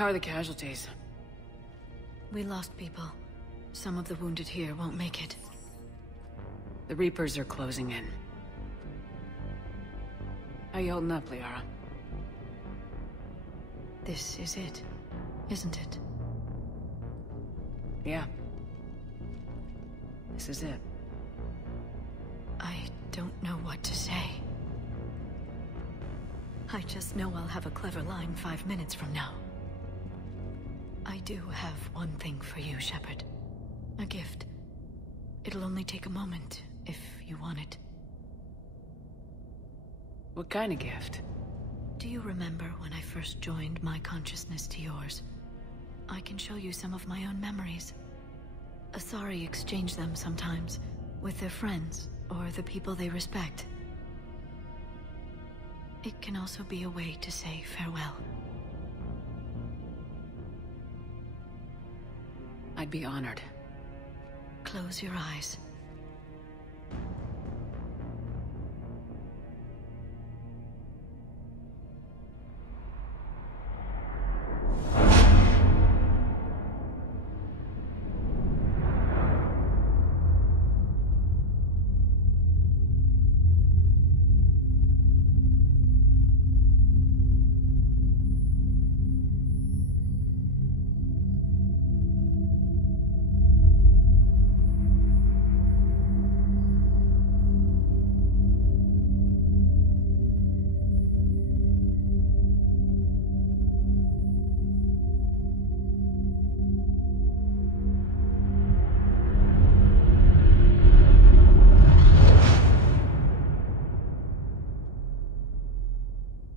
How are the casualties? We lost people. Some of the wounded here won't make it. The Reapers are closing in. How you holding up, Liara? This is it, isn't it? Yeah. This is it. I don't know what to say. I just know I'll have a clever line 5 minutes from now. I do have one thing for you, Shepard. A gift. It'll only take a moment, if you want it. What kind of gift? Do you remember when I first joined my consciousness to yours? I can show you some of my own memories. Asari exchange them sometimes, with their friends, or the people they respect. It can also be a way to say farewell. I'd be honored. Close your eyes.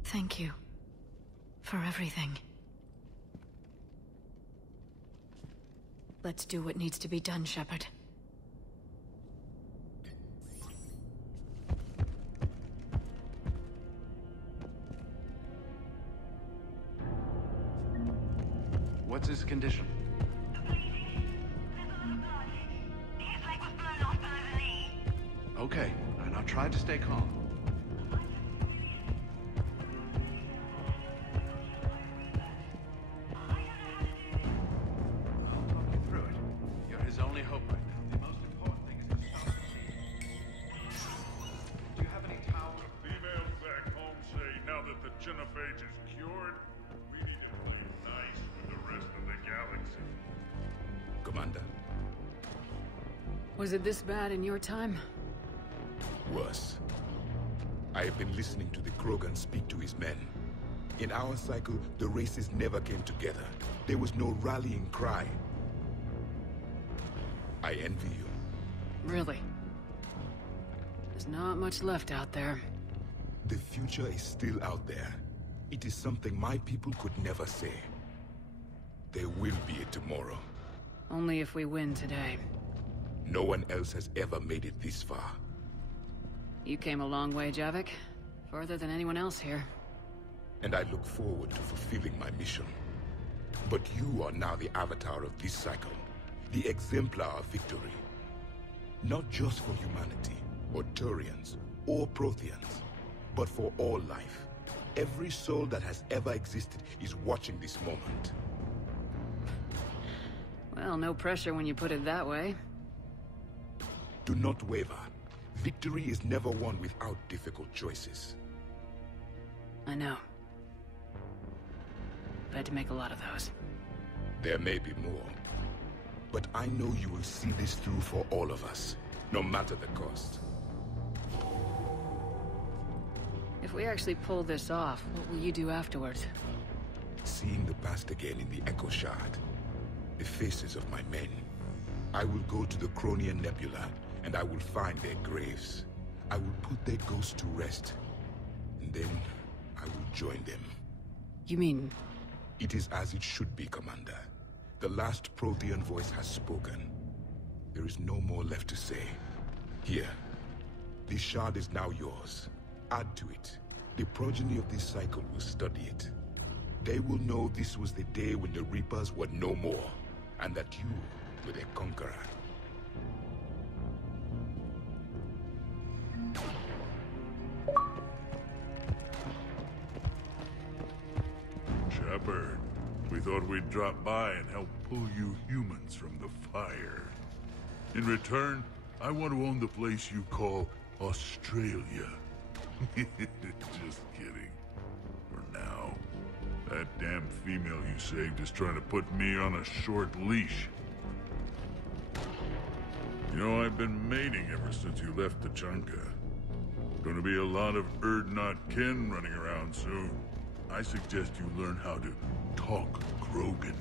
Thank you for everything. Let's do what needs to be done, Shepard. What's his condition? Okay, and I'll try to stay calm. Was it this bad in your time? Worse. I have been listening to the Krogan speak to his men. In our cycle, the races never came together. There was no rallying cry. I envy you. Really? There's not much left out there. The future is still out there. It is something my people could never say. There will be a tomorrow. Only if we win today. No one else has ever made it this far. You came a long way, Javik. Further than anyone else here. And I look forward to fulfilling my mission. But you are now the avatar of this cycle. The exemplar of victory. Not just for humanity, or Turians, or Protheans, but for all life. Every soul that has ever existed is watching this moment. Well, no pressure when you put it that way. Do not waver. Victory is never won without difficult choices. I know. I've had to make a lot of those. There may be more. But I know you will see this through for all of us, no matter the cost. If we actually pull this off, what will you do afterwards? Seeing the past again in the Echo Shard, the faces of my men, I will go to the Cronian Nebula, and I will find their graves. I will put their ghosts to rest, and then I will join them. You mean... It is as it should be, Commander. The last Prothean voice has spoken. There is no more left to say. Here, this shard is now yours. Add to it. The progeny of this cycle will study it. They will know this was the day when the Reapers were no more, and that you were their conqueror. Shepard, We thought we'd drop by and help pull you humans from the fire. In return, I want to own the place you call Australia. Just kidding. For now. That damn female you saved is trying to put me on a short leash. You know, I've been mating ever since you left Tachanka. Gonna be a lot of Erd-not kin running around soon. I suggest you learn how to talk Krogan,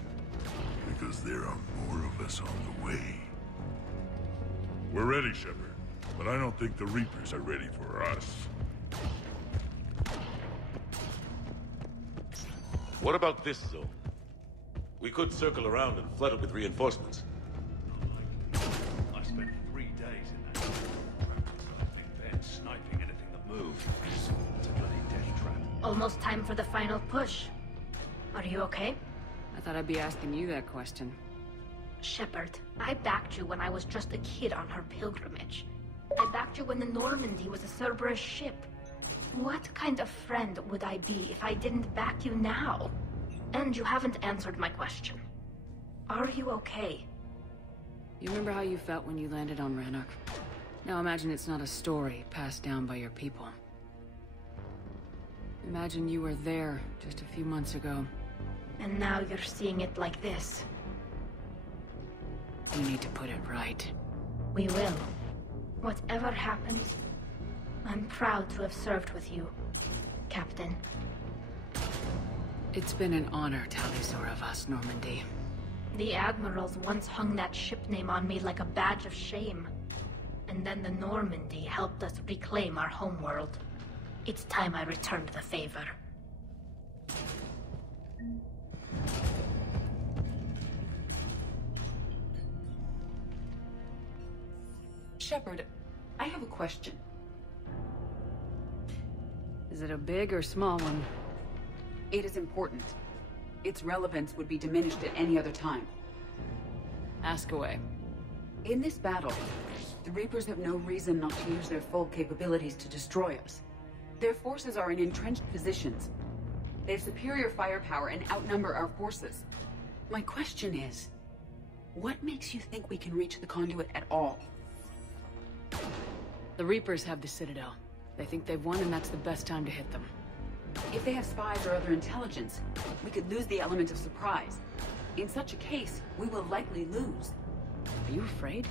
because there are more of us on the way. We're ready, Shepard, but I don't think the Reapers are ready for us. What about this zone? We could circle around and flood it with reinforcements. I spent 3 days in that then sniping anything that moved. It's a bloody death trap. Almost time for the final push. Are you okay? I thought I'd be asking you that question. Shepard, I backed you when I was just a kid on her pilgrimage. I backed you when the Normandy was a Cerberus ship. What kind of friend would I be if I didn't back you now? And you haven't answered my question. Are you okay? You remember how you felt when you landed on Rannoch? Now imagine it's not a story passed down by your people. Imagine you were there just a few months ago. And now you're seeing it like this. You need to put it right. We will. Whatever happens, I'm proud to have served with you, Captain. It's been an honor, Tali'Zorah Vas Normandy. The Admirals once hung that ship name on me like a badge of shame. And then the Normandy helped us reclaim our homeworld. It's time I returned the favor. Shepard, I have a question. Is it a big or small one? It is important. Its relevance would be diminished at any other time. Ask away. In this battle, the Reapers have no reason not to use their full capabilities to destroy us. Their forces are in entrenched positions. They have superior firepower and outnumber our forces. My question is, what makes you think we can reach the conduit at all? The Reapers have the Citadel. They think they've won, and that's the best time to hit them. If they have spies or other intelligence, we could lose the element of surprise. In such a case, we will likely lose. Are you afraid?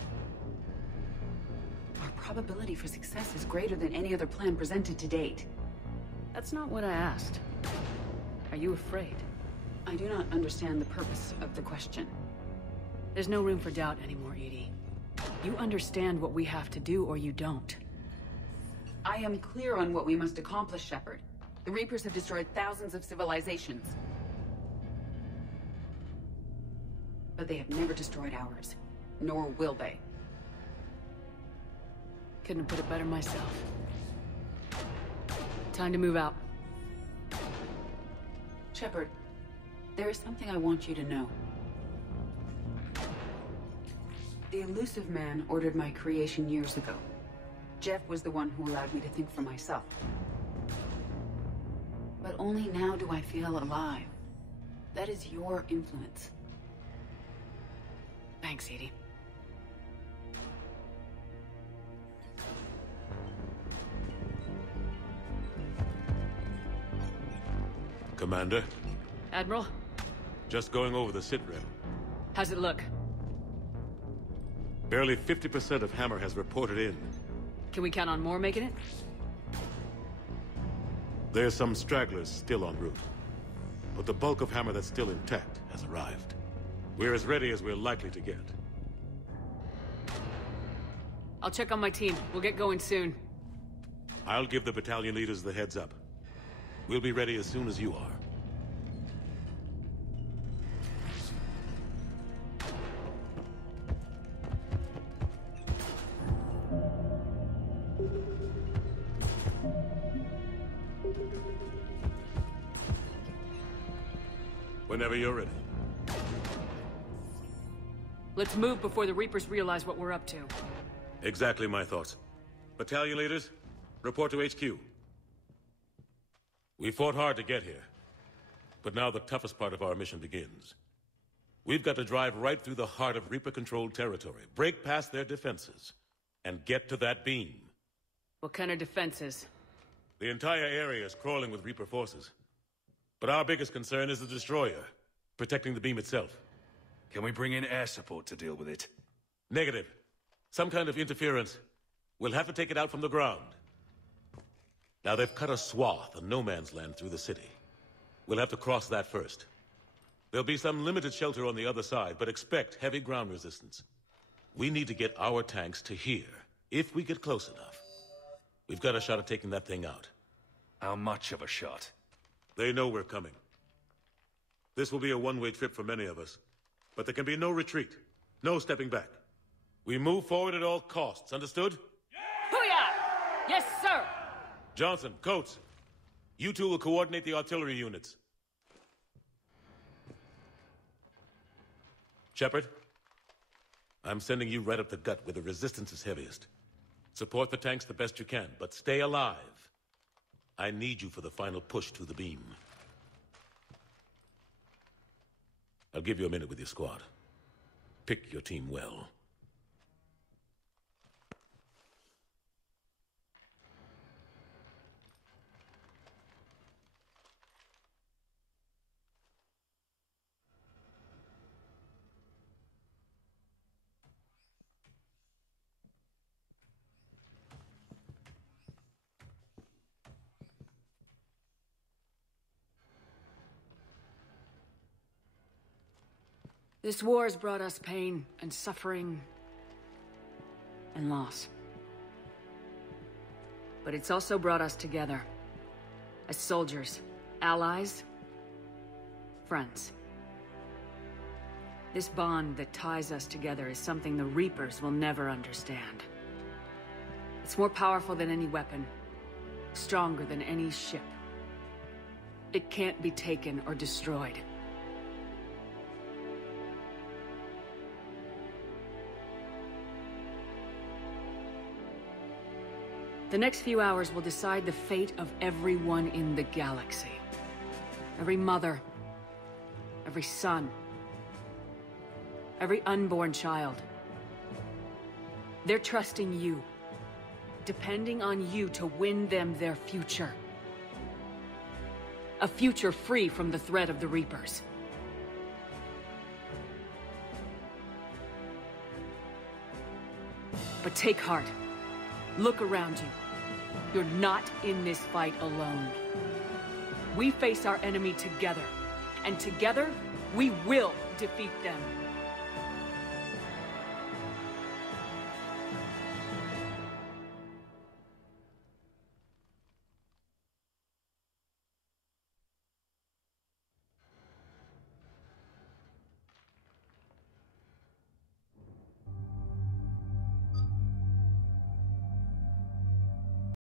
Our probability for success is greater than any other plan presented to date. That's not what I asked. Are you afraid? I do not understand the purpose of the question. There's no room for doubt anymore, Edie. You understand what we have to do, or you don't. I am clear on what we must accomplish, Shepard. The Reapers have destroyed thousands of civilizations. But they have never destroyed ours. Nor will they. Couldn't have put it better myself. Time to move out. Shepard, there is something I want you to know. The Elusive Man ordered my creation years ago. Jeff was the one who allowed me to think for myself. But only now do I feel alive. That is your influence. Thanks, Edie. Commander? Admiral, Just going over the sitrep. how's it look? Barely 50% of Hammer has reported in. Can we count on more making it? There's some stragglers still en route. But the bulk of Hammer that's still intact has arrived. We're as ready as we're likely to get. I'll check on my team. We'll get going soon. I'll give the battalion leaders the heads up. We'll be ready as soon as you are. Whenever you're ready. Let's move before the Reapers realize what we're up to. Exactly my thoughts. Battalion leaders, report to HQ. We fought hard to get here. But now the toughest part of our mission begins. We've got to drive right through the heart of Reaper-controlled territory, break past their defenses, and get to that beam. What kind of defenses? The entire area is crawling with Reaper forces. But our biggest concern is the destroyer, protecting the beam itself. Can we bring in air support to deal with it? Negative. Some kind of interference. We'll have to take it out from the ground. Now they've cut a swath of no man's land through the city. We'll have to cross that first. There'll be some limited shelter on the other side, but expect heavy ground resistance. We need to get our tanks to here, if we get close enough. We've got a shot at taking that thing out. How much of a shot? They know we're coming. This will be a one-way trip for many of us. But there can be no retreat. No stepping back. We move forward at all costs, understood? Booyah! Yes, sir! Johnson, Coates, you two will coordinate the artillery units. Shepard, I'm sending you right up the gut where the resistance is heaviest. Support the tanks the best you can, but stay alive. I need you for the final push to the beam. I'll give you a minute with your squad. Pick your team well. This war has brought us pain and suffering and loss. But it's also brought us together. As soldiers, allies, friends. This bond that ties us together is something the Reapers will never understand. It's more powerful than any weapon, stronger than any ship. It can't be taken or destroyed. The next few hours will decide the fate of everyone in the galaxy. Every mother, every son, every unborn child. They're trusting you, depending on you to win them their future. A future free from the threat of the Reapers. But take heart. Look around you. You're not in this fight alone. We face our enemy together, and together, we will defeat them.